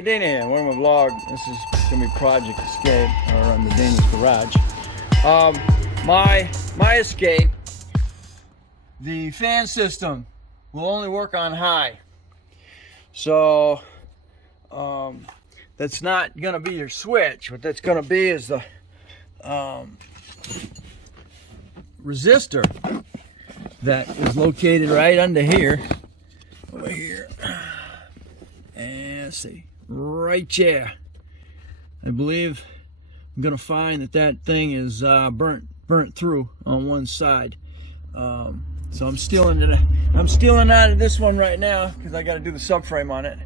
Hey, Dana here. Welcome to my vlog. This is gonna be Project Escape, or in the Dana's garage. My escape, the fan system will only work on high. So that's not gonna be your switch. What that's gonna be is the resistor that is located right under here, over here. And let's see, right there. I believe I'm gonna find that thing is burnt through on one side. So I'm stealing out of this one right now because I got to do the subframe on it,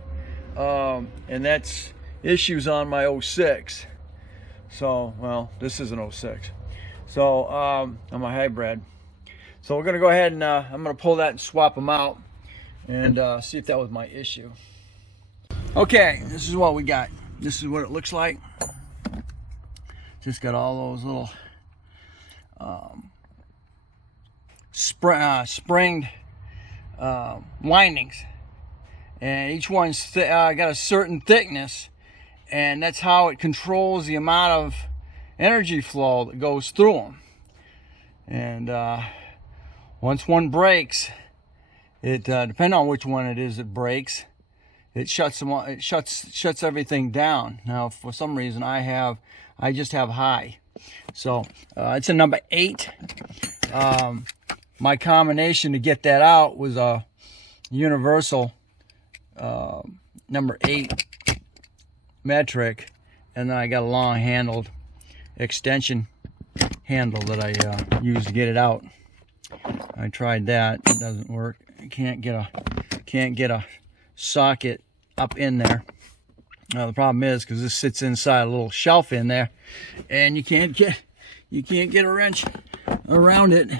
and that's issues on my 06. So, well, this is an 06. So I'm a hybrid. So we're gonna go ahead and I'm gonna pull that and swap them out and see if that was my issue. Okay, this is what we got. This is what it looks like. Just got all those little springed windings, and each one's got a certain thickness, and that's how it controls the amount of energy flow that goes through them. And once one breaks, it depending on which one it is that breaks, it shuts them off, it shuts everything down. Now, for some reason, I just have high, so it's a number 8. My combination to get that out was a universal number 8 metric, and then I got a long handled extension handle that I use to get it out. I tried that; it doesn't work. I can't get a socket up in there. Now the problem is because this sits inside a little shelf in there, and you can't get a wrench around it.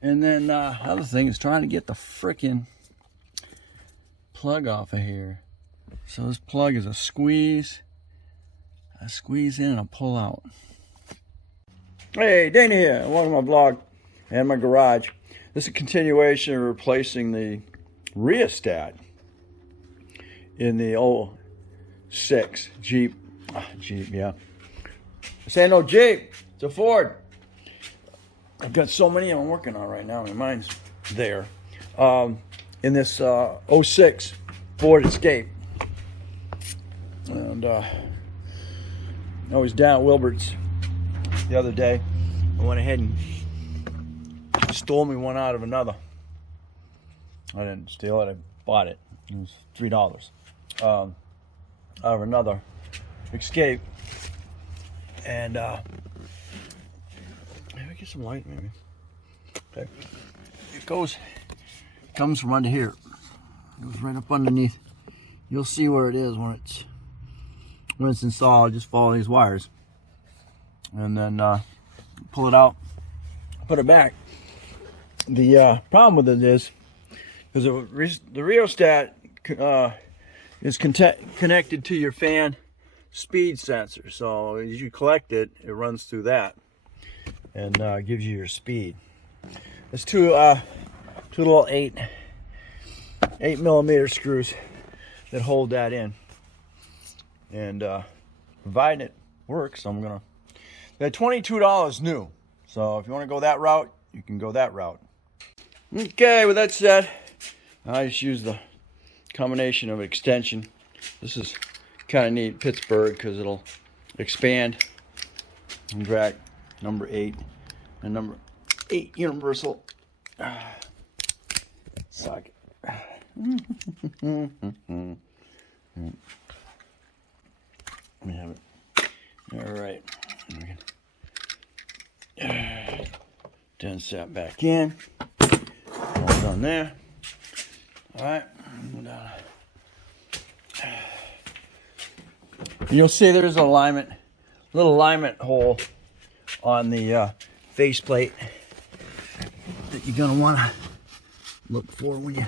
And then the other thing is trying to get the frickin' plug off of here. So this plug is a squeeze in and a pull out. Hey, Dana here. Welcome to my vlog and my garage. This is a continuation of replacing the rheostat in the 06 Jeep. Jeep, yeah. This ain't no Jeep. It's a Ford. I've got so many I'm working on right now. I mean, mine's there. In this 06 Ford Escape. And I was down at Wilbert's the other day. I went ahead and stole me one out of another. I didn't steal it, I bought it. It was $3 out of another Escape. And maybe get some light, maybe. Okay. It comes from under here. It goes right up underneath. You'll see where it is when it's installed. Just follow these wires, and then pull it out, put it back. The problem with it is because the rheostat is connected to your fan speed sensor. So as you collect it, it runs through that and gives you your speed. There's two little 8mm screws that hold that in, and providing it works, they're $22 new. So if you want to go that route, you can go that route. Okay, with that said, I just use the combination of extension. This is kind of neat, Pittsburgh, because it'll expand and drag number 8 and number 8 universal socket. Let me have it. All right. Dense that back in. All done there. All right. You'll see there's a little alignment hole on the faceplate that you're gonna want to look for when you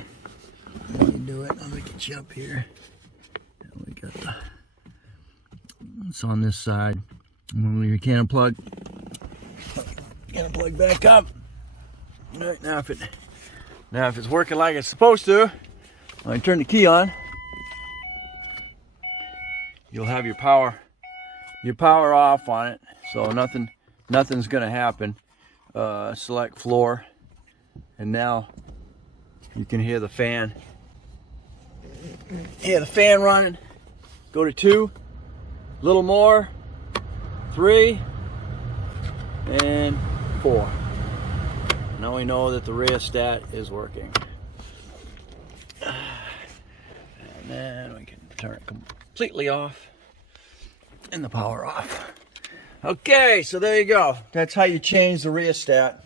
do it. Let me get you up here. We got it's on this side. When you can't unplug back up. All right, now if it's working like it's supposed to, I turn the key on. you'll have your power off on it, so nothing's gonna happen. Select floor, and now you can hear the fan. Hear the fan running. Go to 2, a little more, 3, and 4. Now we know that the rheostat is working. And then we can turn it completely off and the power off. Okay, so there you go. That's how you change the rheostat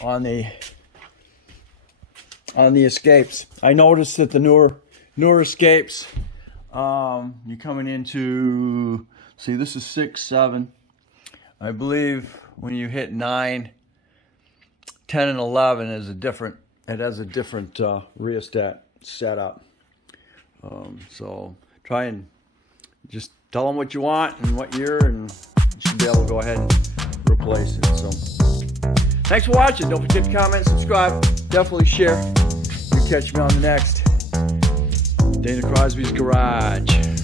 on the Escapes. I noticed that the newer Escapes, you're coming into, see, this is 6, 7. I believe when you hit 9, 10, and 11 is it has a different rheostat setup. So try and just tell them what you want and what year, and you should be able to go ahead and replace it. So thanks for watching. Don't forget to comment, subscribe, definitely share. You catch me on the next Dana Crosby's Garage.